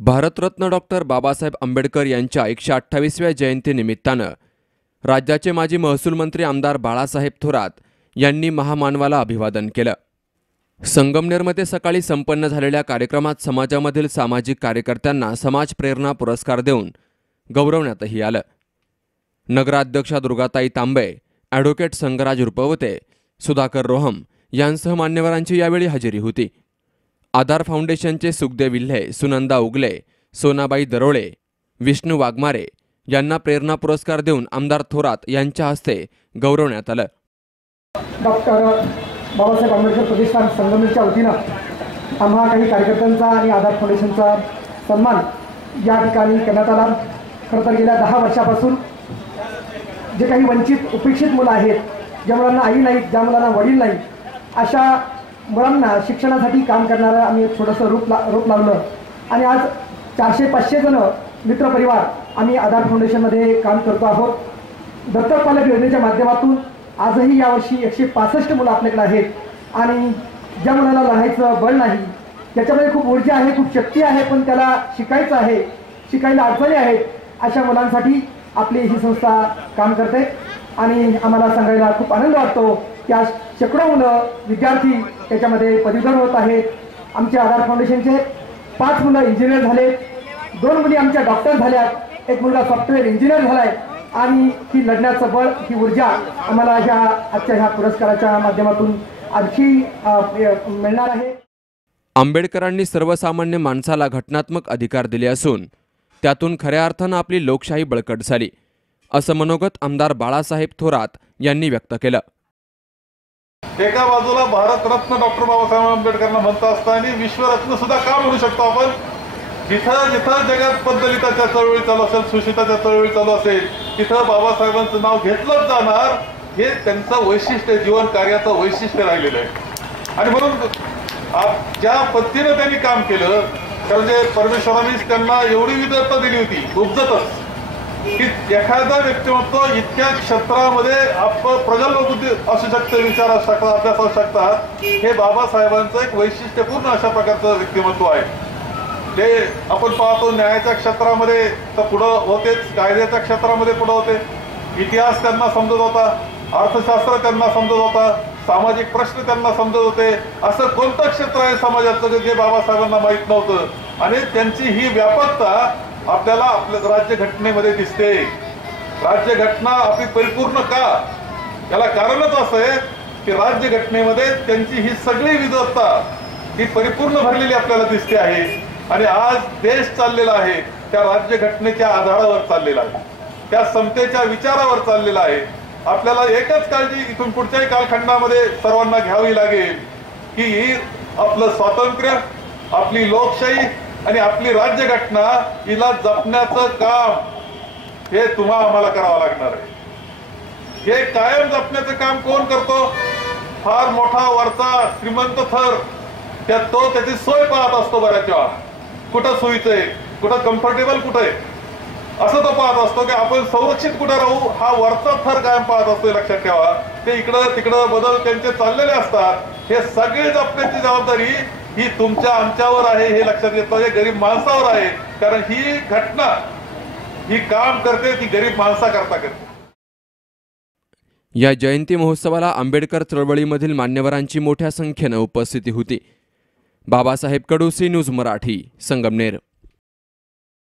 Bharat Ratna doctor Babasaheb Ambedkar यांच्या एकशे अठ्ठावीसव्या जयंतीनिमित्तानं राज्याचे माजी महसूल मंत्री आमदार बाळासाहेब थोरात यांनी महामानवाला अभिवादन केलं. संगमनेरमध्ये सकाळी संपन्न झालेल्या कार्यक्रमात समाजामधील सामाजिक कार्यकर्त्यांना समाज प्रेरणा पुरस्कार देऊन गौरवण्यातही आलं. नगराध्यक्षा दुर्गाताई तांबे ॲडव्होकेट संगराज रुपवते सुधाकर रोहम यांसह मान्यवरांची यावेळी हजेरी होती. आधार फाउंडेशनचे सुखदेव विल्हे सुनंदा उगले सोनाबाई दरोळे विष्णू वाघमारे यांना प्रेरणा पुरस्कार देऊन आमदार थोरात यांच्या हस्ते गौरवण्यात आलं. डॉक्टर बाबासाहेब आंबेडकर प्रतिष्ठान संगमेच्या वतीनं आम्हा काही कार्यकर्त्यांचा आणि आधार फाउंडेशनचा सन्मान या ठिकाणी करण्यात आला. खरं तर गेल्या दहा वर्षापासून जे काही वंचित उपेक्षित मुलं आहेत ज्या मुलांना आई नाहीत ज्या मुलांना वडील नाहीत अशा मुलांना शिक्षणासाठी काम करणारं आम्ही एक छोटंसं रूप ला रूप लावलं. आणि आज चारशे पाचशे जणं मित्रपरिवार आम्ही आधार फाउंडेशनमध्ये काम करतो आहोत. दत्तक पालक योजनेच्या माध्यमातून आजही यावर्षी एकशे पासष्ट मुलं आपल्याकडे आहेत. आणि ज्या मुलाला लढायचं बळ नाही त्याच्यामध्ये खूप ऊर्जा आहे खूप शक्ती आहे पण त्याला शिकायचं आहे शिकायला अडचणी आहेत अशा मुलांसाठी आपली ही संस्था काम करते. आणि आम्हाला सांगायला खूप आनंद वाटतो की आज शेकडो मुलं विद्यार्थी त्याच्यामध्ये पदवीधर होत आहेत. आमच्या आधार फाउंडेशनचे पाच मुलं इंजिनियर झालेत. दोन मुली आमच्या डॉक्टर झाल्यात. एक मुलगा सॉफ्टवेअर इंजिनियर झालाय. आणि ही लढण्याचं बळ ही ऊर्जा आम्हाला ह्या आजच्या ह्या पुरस्काराच्या माध्यमातून आणखी मिळणार आहे. आंबेडकरांनी सर्वसामान्य माणसाला घटनात्मक अधिकार दिले असून त्यातून खऱ्या अर्थानं आपली लोकशाही बळकट झाली. असं मनोगत आमदार बाळासाहेब थोरात यांनी व्यक्त केलं. एका बाजूला भारतरत्न डॉक्टर बाबासाहेब आंबेडकरांना म्हणता असताना विश्वरत्न सुद्धा का म्हणू शकतो आपण? जिथं जिथं जगात पद्धलिताच्या चळवळी चालू असेल सुशिताच्या चळवळी चालू असेल तिथं बाबासाहेबांचं नाव घेतलंच जाणार हे त्यांचं वैशिष्ट्य जीवन कार्याचं वैशिष्ट्य राहिलेलं आहे. आणि म्हणून ज्या पद्धतीनं त्यांनी काम केलं तर जे परमेश्वरांनीच त्यांना एवढी विदग्धता दिली होती उपजतच की एखादा व्यक्तिमत्व इतक्या क्षेत्रामध्ये आपण प्रजन्म बुद्धी असू शकते विचार असू शकतात अभ्यास असू शकतात. हे बाबासाहेबांचं एक वैशिष्ट्यपूर्ण अशा प्रकारचं व्यक्तिमत्व आहे. ते आपण पाहतो न्यायाच्या क्षेत्रामध्ये तर पुढं होतेच कायद्याच्या क्षेत्रामध्ये पुढं होते. इतिहास त्यांना समजत होता अर्थशास्त्र त्यांना समजत होता सामाजिक प्रश्न त्यांना समजत होते. असं कोणतं क्षेत्र आहे समाजाचं जे बाबासाहेबांना माहीत नव्हतं? आणि त्यांची ही व्यापकता आपल्याला आपल्या राज्यघटनेमध्ये दिसते. राज्यघटना आपली परिपूर्ण का? याला कारणच असं आहे की राज्यघटनेमध्ये त्यांची ही सगळी विद्वत्ता ही परिपूर्ण भरलेली आपल्याला दिसते आहे. आणि आज देश चाललेला आहे त्या राज्यघटनेच्या आधारावर चाललेला आहे. त्या समतेच्या विचारावर चाललेला आहे. आपल्याला एकच काळजी इथून पुढच्याही कालखंडामध्ये सर्वांना घ्यावी लागेल की आपलं स्वातंत्र्य आपली लोकशाही आणि आपली राज्यघटना हिला जपण्याचं काम हे तुम्हा आम्हाला करावं लागणार आहे. हे कायम जपण्याचं काम कोण करतो? फार मोठा वरचा श्रीमंत थर. त्यात तो त्याची सोय पाहत असतो बऱ्याच वेळा. कुठं सोयीचं आहे? कुठं कम्फर्टेबल कुठं आहे? असं तो पाहत असतो की आपण संरक्षित कुठं राहू? हा वरचा थर कायम पाहत असतो लक्षात ठेवा. ते इकडं तिकडं बदल त्यांचे चाललेले असतात. हे सगळे जपण्याची जबाबदारी ही तुमच्या आमच्यावर आहे हे लक्षात घेतलं हे गरीब माणसावर आहे. कारण ही घटना ही काम करते ती गरीब माणसाकरता करते. या जयंती महोत्सवाला आंबेडकर चळवळीमधील मान्यवरांची मोठ्या संख्येनं उपस्थिती होती. बाबासाहेब कडोसी न्यूज मराठी संगमनेर.